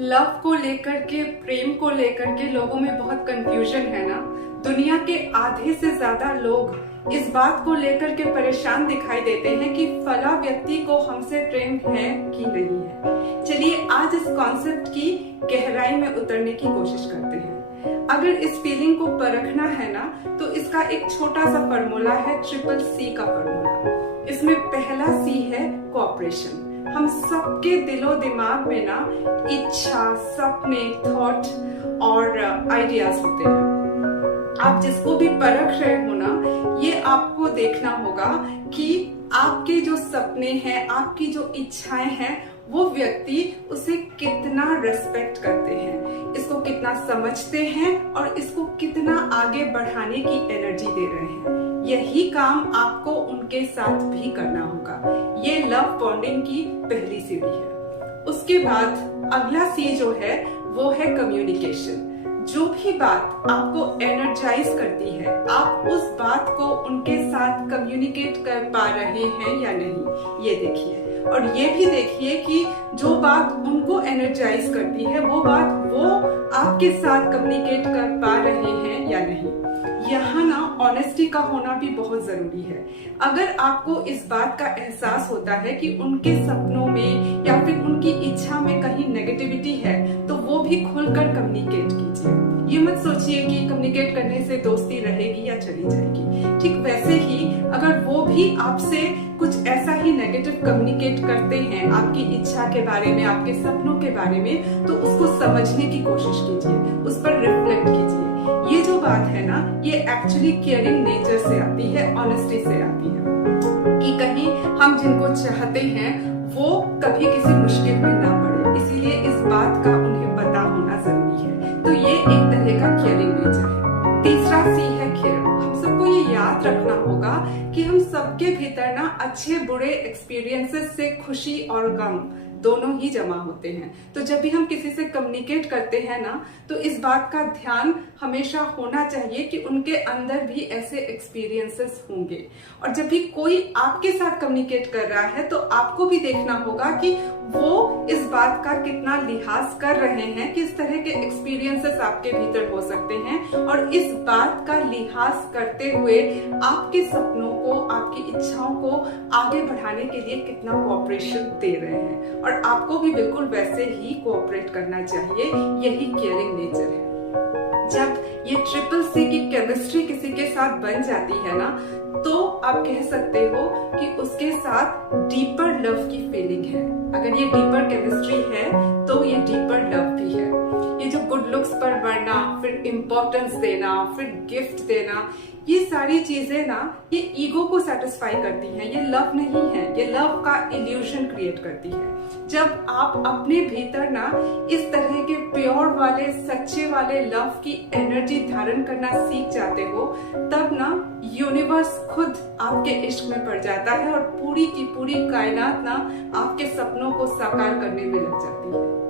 Love को लेकर के, प्रेम को लेकर के लोगों में बहुत कंफ्यूजन है ना। दुनिया के आधे से ज्यादा लोग इस बात को लेकर के परेशान दिखाई देते हैं कि फला व्यक्ति को हमसे प्रेम है कि नहीं है। चलिए आज इस कॉन्सेप्ट की गहराई में उतरने की कोशिश करते हैं। अगर इस फीलिंग को परखना है ना, तो इसका एक छोटा सा फॉर्मूला है, ट्रिपल सी का फॉर्मूला। इसमें पहला सी है कोऑपरेशन। हम सबके दिलो दिमाग में ना इच्छा, सपने, थॉट और आइडियाज होते हैं। आप जिसको भी परख रहे हो ना, ये आपको देखना होगा कि आपके जो सपने हैं, आपकी जो इच्छाएं हैं, वो व्यक्ति उसे कितना रेस्पेक्ट करते हैं, इसको कितना समझते हैं और इसको कितना आगे बढ़ाने की एनर्जी दे रहे हैं। यही काम आपको उनके साथ भी करना होगा। ये लव बॉन्डिंग की पहली सीढ़ी है। उसके बाद अगला सी जो है वो है कम्युनिकेशन। जो भी बात आपको एनर्जाइज करती है, आप उस बात को उनके साथ कम्युनिकेट कर पा रहे हैं या नहीं, ये देखिए। और ये भी देखिए कि जो बात उनको एनर्जाइज करती है, वो बात वो आपके साथ कम्युनिकेट कर पा रहे हैं या नहीं। यहाँ ना ऑनेस्टी का होना भी बहुत जरूरी है। अगर आपको इस बात का एहसास होता है कि उनके सपनों में या फिर उनकी इच्छा में कहीं नेगेटिविटी है, तो वो भी खुलकर कम्युनिकेट कीजिए। ये मत सोचिए कि कम्युनिकेट करने से दोस्ती रहेगी या चली जाएगी। ठीक वैसे ही अगर वो भी आपसे कुछ ऐसा ही नेगेटिव कम्युनिकेट करते हैं आपकी इच्छा के बारे में, आपके सपनों के बारे में, तो उसको समझने की कोशिश कीजिए, उस पर रिफ्लेक्ट कीजिए। ये जो बात है ना, ये एक्चुअली केयरिंग नेचर से आती है, ऑनेस्टी से आती है कि कहीं हम जिनको चाहते हैं वो कभी किसी मुश्किल में ना पड़े, इसीलिए इस बात का उन्हें पता होना जरूरी है। तो ये एक तरह का केयरिंग नेचर है। तीसरा सी है केयर। हम सबको ये याद रखना होगा कि हम सबके भीतर ना अच्छे बुरे एक्सपीरियंसेस से खुशी और गम दोनों ही जमा होते हैं। तो जब भी हम किसी से कम्युनिकेट करते हैं ना, तो इस बात का ध्यान हमेशा होना चाहिए कि उनके अंदर भी ऐसे एक्सपीरियंसेस होंगे। और जब भी कोई आपके साथ कम्युनिकेट कर रहा है, तो आपको भी देखना होगा कि वो इस बात का कितना लिहाज कर रहे हैं कि इस तरह के एक्सपीरियंसेस आपके भीतर हो सकते हैं, और इस बात का लिहाज करते हुए आपके सपनों को, आपकी इच्छाओं को आगे बढ़ाने के लिए कितना कोऑपरेशन दे रहे हैं। और आपको भी बिल्कुल वैसे ही कोऑपरेट करना चाहिए। यही केयरिंग नेचर है। जब ये ट्रिपल सी की केमिस्ट्री किसी के साथ बन जाती है ना, तो आप कह सकते हो कि उसके साथ डीपर लव की फीलिंग है। अगर ये डीपर केमिस्ट्री है, तो ये डीपर लव भी है। ये जो गुड लुक्स पर बढ़ना, फिर इम्पोर्टेंस देना, फिर गिफ्ट देना, ये सारी चीजें ना, ये ईगो को सेटिस्फाई करती हैं। ये लव नहीं है, ये लव का इल्यूशन क्रिएट करती है। जब आप अपने भीतर ना इस तरह के प्योर वाले, सच्चे वाले लव की एनर्जी धारण करना सीख जाते हो, तब ना यूनिवर्स खुद आपके इश्क में पड़ जाता है और पूरी की पूरी कायनात ना आपके सपनों को साकार करने में लग जाती है।